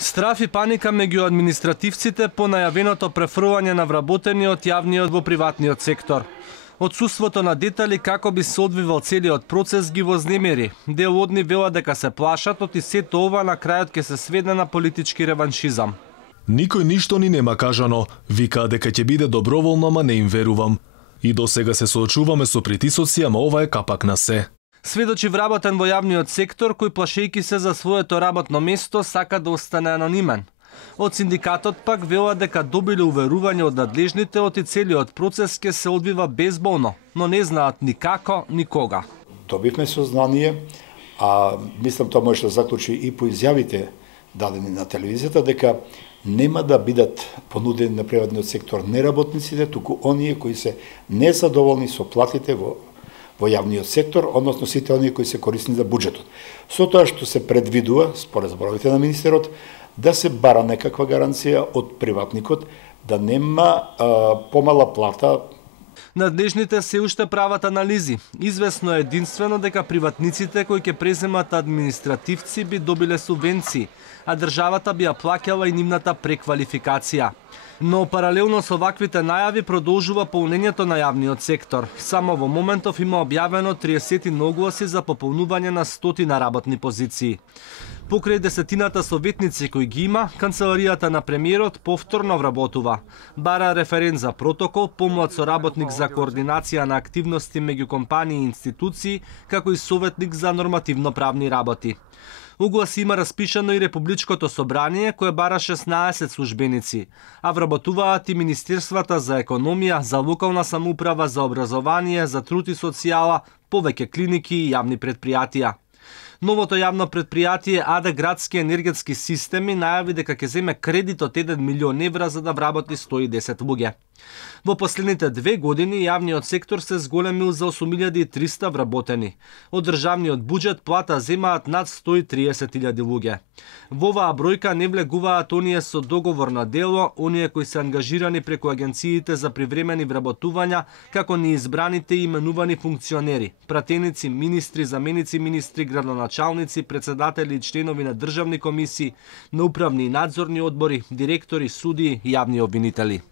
Страф и паника меѓу административците по најавеното префрлање на вработени од јавниот во приватниот сектор. Отсуството на детали како би се одвивал целиот процес ги вознемери. Дел од нив велат дека се плашат од и сето ова на крајот ќе се сведе на политички реваншизам. Никој ништо ни нема кажано, вика дека ќе биде доброволно, ама не им верувам. И досега се соочуваме со притисоци, ама ова е капак на се. Сведочи вработен во јавниот сектор, кој плашејки се за своето работно место сака да остане анонимен. Од синдикатот пак велат дека добиле уверување од надлежните од и целиот процес ќе се одвива безболно, но не знаат ни како, ни кога. Добивме сознание, а мислам тоа може да заклучи и по изјавите дадени на телевизијата, дека нема да бидат понудени на приватниот сектор неработниците, туку оние кои се незадоволни со платите во јавниот сектор, односно сите оние кои се корисни за буџетот. Со тоа што се предвидува, според зборовите на министерот, да се бара некаква гаранција од приватникот, да нема помала плата. Надлежните се уште прават анализи. Известно е единствено дека приватниците кои ќе преземат административци би добиле субвенции, а државата би ја плаќала и нивната преквалификација. Но паралелно со ваквите најави продолжува полнењето на јавниот сектор. Само во моментов има објавено 30 огласи за пополнување на 100 работни позиции. Покрај десетината советници кои ги има, канцеларијата на премиерот повторно вработува. Бара референт за протокол, помлад соработник за координација на активности меѓу компании и институции, како и советник за нормативно-правни работи. Углас има распишано и Републичкото собрание, кое бара 16 службеници, а вработуваат и Министерствата за економија, за локална самоуправа, за образование, за труд и социјала, повеќе клиники и јавни предпријатија. Новото јавно предпријатие АД Градски енергетски системи најави дека ќе земе кредит од 1 милион евра за да вработи 110 луѓе. Во последните 2 години јавниот сектор се зголемил за 8300 вработени. Од државниот буџет плата земаат над 130.000 луѓе. Во оваа бројка не влегуваат оние со договор на дело, оние кои се ангажирани преку агенциите за привремени вработувања, како неизбраните и именувани функционери, пратеници, министри, заменици министри, градоначалници, председатели и членови на државни комисии, на управни и надзорни одбори, директори, судии и јавни обвинители.